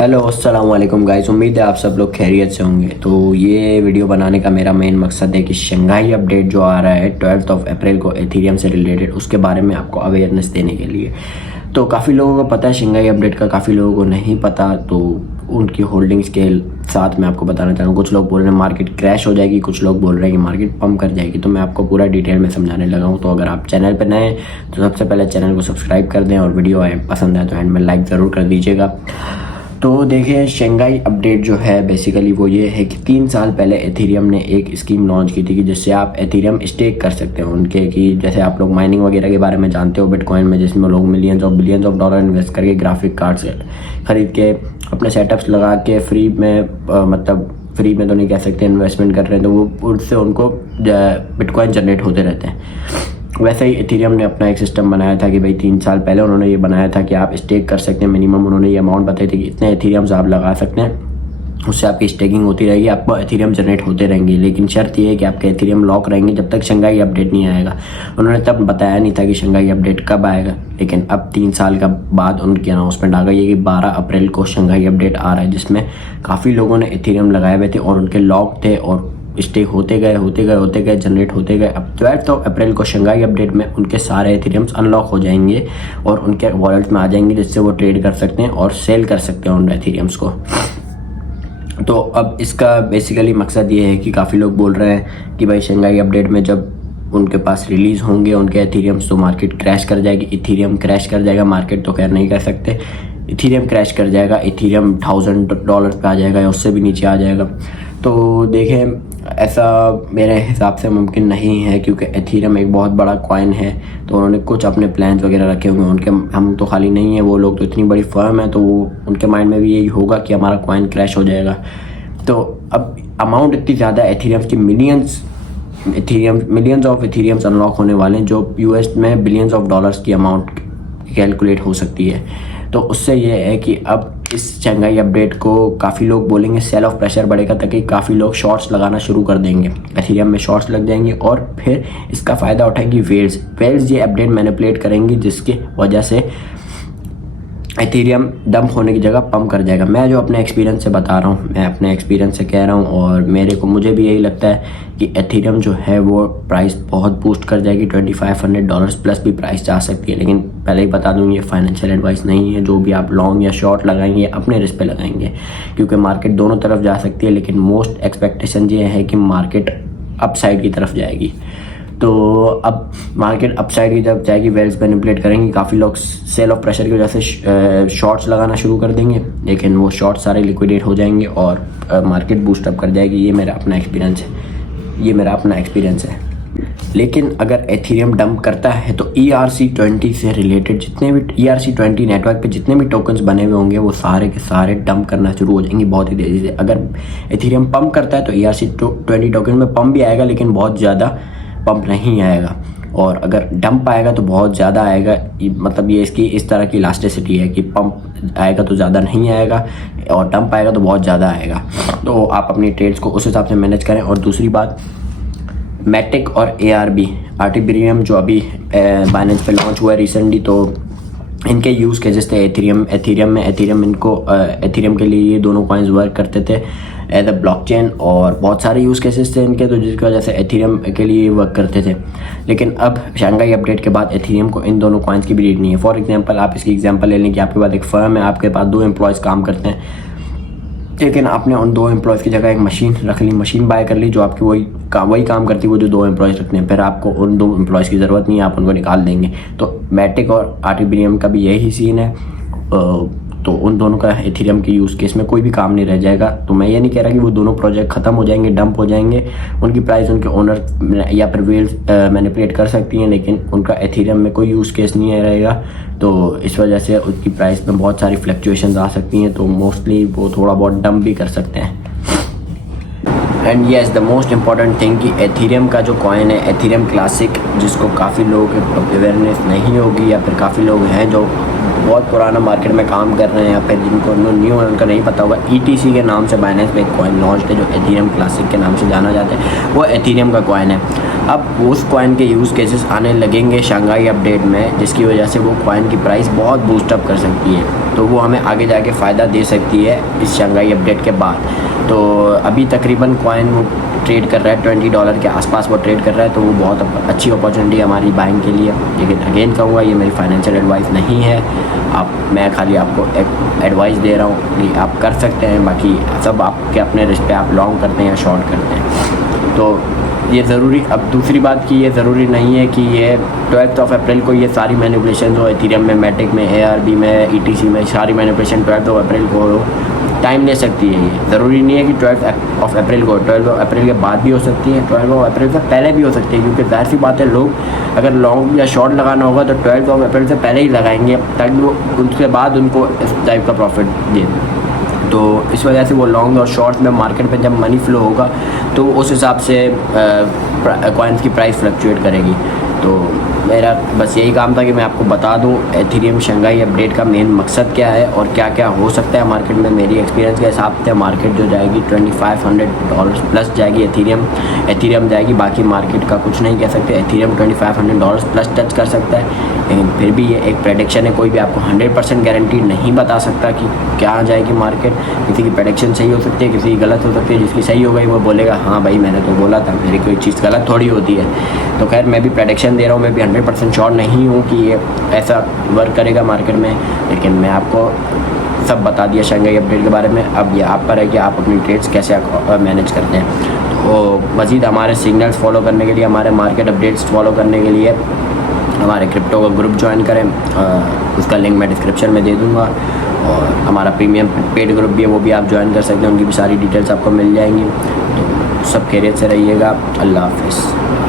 Hello अस्सलाम वालेकुम guys. उम्मीद है आप सब लोग खैरियत से होंगे। तो ये वीडियो बनाने का मेरा मेन मकसद है कि शंघाई अपडेट जो आ रहा है 12 अप्रैल को एथीरियम से रिलेटेड, उसके बारे में आपको अवेयरनेस देने के लिए। तो काफ़ी लोगों को पता है शंघाई अपडेट का, काफ़ी लोगों को नहीं पता। तो उनकी होल्डिंग्स के साथ मैं आपको बताना चाह रहा हूँ। कुछ लोग बोल रहे हैं मार्केट क्रैश हो जाएगी, कुछ लोग बोल रहे हैं कि मार्केट पम्प कर जाएगी। तो मैं आपको पूरा डिटेल में समझाने लगा हूँ। तो अगर आप चैनल पर नए हैं तो सबसे पहले चैनल को सब्सक्राइब कर दें और वीडियो पसंद आए तो एंड में लाइक ज़रूर कर दीजिएगा। तो देखिए, शंघाई अपडेट जो है बेसिकली वो ये है कि 3 साल पहले एथीरियम ने एक स्कीम लॉन्च की थी कि जिससे आप एथीरियम स्टेक कर सकते हो उनके, कि जैसे आप लोग माइनिंग वगैरह के बारे में जानते हो बिटकॉइन में, जिसमें लोग millions of billions of dollar invest करके ग्राफिक कार्ड्स खरीद के अपने सेटअप्स लगा के फ्री में, मतलब फ्री में तो नहीं कह सकते, इन्वेस्टमेंट कर रहे हैं, तो वो उससे उनको बिटकॉइन जनरेट होते रहते हैं। वैसे ही एथीरियम ने अपना एक सिस्टम बनाया था कि भाई 3 साल पहले उन्होंने ये बनाया था कि आप स्टेक कर सकते हैं। मिनिमम उन्होंने ये अमाउंट बताई थी कि इतने एथीरियम्स आप लगा सकते हैं, उससे आपकी स्टेकिंग होती रहेगी, आपको एथीरियम जनरेट होते रहेंगे। लेकिन शर्त ये है कि आपके एथीरियम लॉक रहेंगे जब तक शंघाई अपडेट नहीं आएगा। उन्होंने तब बताया नहीं था कि शंघाई अपडेट कब आएगा, लेकिन अब 3 साल का बाद उनकी अनाउंसमेंट आ गई है कि 12 अप्रैल को शंघाई अपडेट आ रहा है, जिसमें काफ़ी लोगों ने एथीरियम लगाए हुए थे और उनके लॉक थे और स्टेक होते गए जनरेट होते गए। अब 12 अप्रैल को शंघाई अपडेट में उनके सारे एथीरियम्स अनलॉक हो जाएंगे और उनके वॉलेट में आ जाएंगे, जिससे वो ट्रेड कर सकते हैं और सेल कर सकते हैं उन एथीरियम्स को। तो अब इसका बेसिकली मकसद ये है कि काफ़ी लोग बोल रहे हैं कि भाई शंघाई अपडेट में जब उनके पास रिलीज़ होंगे उनके एथीरियम्स तो मार्केट क्रैश कर जाएगी। इथीरियम क्रैश कर जाएगा, मार्केट तो खैर नहीं कर सकते, इथीरियम क्रैश कर जाएगा। इथीरियम $1000 पे आ जाएगा या उससे भी नीचे आ जाएगा। तो देखें, ऐसा मेरे हिसाब से मुमकिन नहीं है, क्योंकि एथीरियम एक बहुत बड़ा कॉइन है। तो उन्होंने कुछ अपने प्लान्स वगैरह रखे हुए हैं उनके, हम तो खाली नहीं है, वो लोग तो इतनी बड़ी फर्म है, तो उनके माइंड में भी यही होगा कि हमारा कॉइन क्रैश हो जाएगा। तो अब अमाउंट इतनी ज़्यादा एथीरियम्स की, मिलियंस ऑफ एथीरियम्स अनलॉक होने वाले हैं, जो यूएस में बिलियंस ऑफ डॉलर्स की अमाउंट कैलकुलेट हो सकती है। तो उससे ये है कि अब इस शंघाई अपडेट को काफ़ी लोग बोलेंगे सेल ऑफ प्रेशर बढ़ेगा, ताकि काफ़ी लोग शॉर्ट्स लगाना शुरू कर देंगे, एथीरियम में शॉर्ट्स लग जाएंगे और फिर इसका फ़ायदा उठाएंगी वेल्स ये अपडेट मैनिपुलेट करेंगी, जिसकी वजह से एथीरियम डंप होने की जगह पंप कर जाएगा। मैं जो अपने एक्सपीरियंस से बता रहा हूँ, मैं अपने एक्सपीरियंस से कह रहा हूँ, और मुझे भी यही लगता है कि एथीरियम जो है वो प्राइस बहुत बूस्ट कर जाएगी। $2500 प्लस भी प्राइस जा सकती है। लेकिन पहले ही बता दूँ, ये फाइनेंशियल एडवाइस नहीं है। जो भी आप लॉन्ग या शॉर्ट लगाएंगे अपने रिस्क पे लगाएंगे, क्योंकि मार्केट दोनों तरफ जा सकती है। लेकिन मोस्ट एक्सपेक्टेशन ये है कि मार्केट अपसाइड की तरफ जाएगी। तो अब मार्केट अपसाइड की तरफ जाएगी, वेल्स मैनिपुलेट करेंगी, काफ़ी लोग सेल ऑफ प्रेशर की वजह से शॉर्ट्स लगाना शुरू कर देंगे, लेकिन वो शॉर्ट्स सारे लिक्विडेट हो जाएंगे और मार्केट बूस्टअप कर जाएगी। ये मेरा अपना एक्सपीरियंस है। लेकिन अगर एथीरियम डंप करता है तो ERC20 से रिलेटेड जितने भी ERC20 नेटवर्क पे जितने भी टोकन्स बने हुए होंगे वो सारे के सारे डंप करना शुरू हो जाएंगे बहुत ही तेज़ी से। अगर एथीरियम पंप करता है तो ERC20 टोकन में पंप भी आएगा, लेकिन बहुत ज़्यादा पंप नहीं आएगा। और अगर डंप आएगा तो बहुत ज़्यादा आएगा। मतलब ये इसकी इस तरह की इलास्टिसिटी है कि पंप आएगा तो ज़्यादा नहीं आएगा और डंप आएगा तो बहुत ज़्यादा आएगा। तो आप अपनी ट्रेड्स को उस हिसाब से मैनेज करें। और दूसरी बात, मैटिक और ARB आर्टिबेरियम जो अभी बाइनेंस पे लॉन्च हुआ है रिसेंटली, तो इनके यूज़ केसेस थे एथीरियम के लिए ये दोनों कॉइन्स वर्क करते थे एज अ ब्लॉकचेन, और बहुत सारे यूज़ केसेस थे इनके, तो जिसकी वजह से एथीरियम के लिए वर्क करते थे। लेकिन अब शंघाई अपडेट के बाद एथीरियम को इन दोनों कॉइन्स की भी नीड नहीं है। फॉर एग्जांपल, आप इसकी एग्जांपल ले लें कि आपके पास एक फर्म है, आपके पास 2 एम्प्लॉयज़ काम करते हैं, लेकिन आपने उन 2 एम्प्लॉयज़ की जगह एक मशीन रख ली, मशीन बाय कर ली जो आपकी वही काम करती है वो जो 2 एम्प्लॉयज़ रखते हैं। फिर आपको उन 2 एम्प्लॉयज़ की ज़रूरत नहीं है, आप उनको निकाल देंगे। तो मैटिक और आर्टिबेरियम का भी यही सीन है। तो उन दोनों का एथीरियम के यूज़ केस में कोई भी काम नहीं रह जाएगा। तो मैं ये नहीं कह रहा कि वो दोनों प्रोजेक्ट ख़त्म हो जाएंगे, डंप हो जाएंगे, उनकी प्राइस उनके ओनर या फिर वेल्स मैनिपुलेट कर सकती हैं, लेकिन उनका एथीरियम में कोई यूज़ केस नहीं रहेगा। तो इस वजह से उनकी प्राइस में बहुत सारी फ्लक्चुएशंस आ सकती हैं। तो मोस्टली वो थोड़ा बहुत डंप भी कर सकते हैं। And yes, the most important thing कि एथीरियम का जो कॉइन है एथीरियम क्लासिक, जिसको काफ़ी लोगों को अवेयरनेस नहीं होगी या फिर काफ़ी लोग हैं जो बहुत पुराना मार्केट में काम कर रहे हैं या फिर जिनको न्यू है उनको नहीं पता होगा, ETC के नाम से बाइनेंस पे एक कॉइन लॉन्च है जो एथेरियम क्लासिक के नाम से जाना जाता है। वो एथेरियम का कॉइन है। अब उस कॉइन के यूज़ केसेस आने लगेंगे शंघाई अपडेट में, जिसकी वजह से वो कॉइन की प्राइस बहुत बूस्टअप कर सकती है, तो वो हमें आगे जाके फ़ायदा दे सकती है इस शंघाई अपडेट के बाद। तो अभी तकरीबन कॉइन ट्रेड कर रहा है $20 के आसपास वो ट्रेड कर रहा है, तो वो बहुत अच्छी अपॉर्चुनिटी है हमारी बाइंग के लिए। लेकिन अगेन कहूँगा ये मेरी फाइनेंशियल एडवाइस नहीं है, मैं खाली आपको एक एडवाइस दे रहा हूँ कि आप कर सकते हैं, बाकी सब आपके अपने रिस्क पे, आप लॉन्ग करते हैं या शॉर्ट करते हैं। तो ये ज़रूरी, अब दूसरी बात कि ये ज़रूरी नहीं है कि ये 12 अप्रैल को ये सारी मैनिपुलेशन जो एथेरियम में, मैटिक में, ARB में, ETC में सारी मैनिपुलेशन 12 अप्रैल को टाइम ले सकती है। ये ज़रूरी नहीं है कि 12 अप्रैल को, 12 अप्रैल के बाद भी हो सकती है, 12 अप्रैल से पहले भी हो सकती है, क्योंकि जाहिर सी बात है लोग अगर लॉन्ग या शॉर्ट लगाना होगा तो 12 अप्रैल से पहले ही लगाएंगे, ताकि वो उसके बाद उनको इस टाइप का प्रॉफिट दे। तो इस वजह से वो लॉन्ग और शॉर्ट में मार्केट में जब मनी फ्लो होगा तो उस हिसाब से कॉइन्स की प्राइस फ्लक्चुएट करेगी। तो मेरा बस यही काम था कि मैं आपको बता दूं एथेरियम शंघाई अपडेट का मेन मकसद क्या है और क्या क्या हो सकता है मार्केट में। मेरी एक्सपीरियंस के हिसाब से मार्केट जो जाएगी $2500 प्लस जाएगी, एथेरियम जाएगी, बाकी मार्केट का कुछ नहीं कह सकते। एथेरियम $2500 प्लस टच कर सकता है, लेकिन फिर भी ये एक प्रेडिक्शन है, कोई भी आपको 100% गारंटी नहीं बता सकता कि क्या जाएगी मार्केट। किसी की प्रेडिक्शन सही हो सकती है, किसी की गलत हो सकती है। जिसकी सही हो गई वो बोलेगा हाँ भाई मैंने तो बोला था, मेरी कोई चीज़ गलत थोड़ी होती है। तो खैर मैं भी प्रेडिक्शन दे रहा हूँ, मैं भी 100% श्योर नहीं हूँ कि ये ऐसा वर्क करेगा मार्केट में, लेकिन मैं आपको सब बता दिया शंघाई अपडेट के बारे में। अब ये आप पर है कि आप अपनी ट्रेड्स कैसे मैनेज करते हैं। तो मज़ीद हमारे सिग्नल्स फॉलो करने के लिए, हमारे मार्केट अपडेट्स फॉलो करने के लिए हमारे क्रिप्टो का ग्रुप ज्वाइन करें, उसका लिंक मैं डिस्क्रिप्शन में दे दूँगा। और हमारा प्रीमियम पेड ग्रुप भी है, वो भी आप ज्वाइन कर सकते हैं, उनकी भी सारी डिटेल्स आपको मिल जाएंगी। तो सब खैरियत से रहिएगा। अल्लाह हाफ़िज़।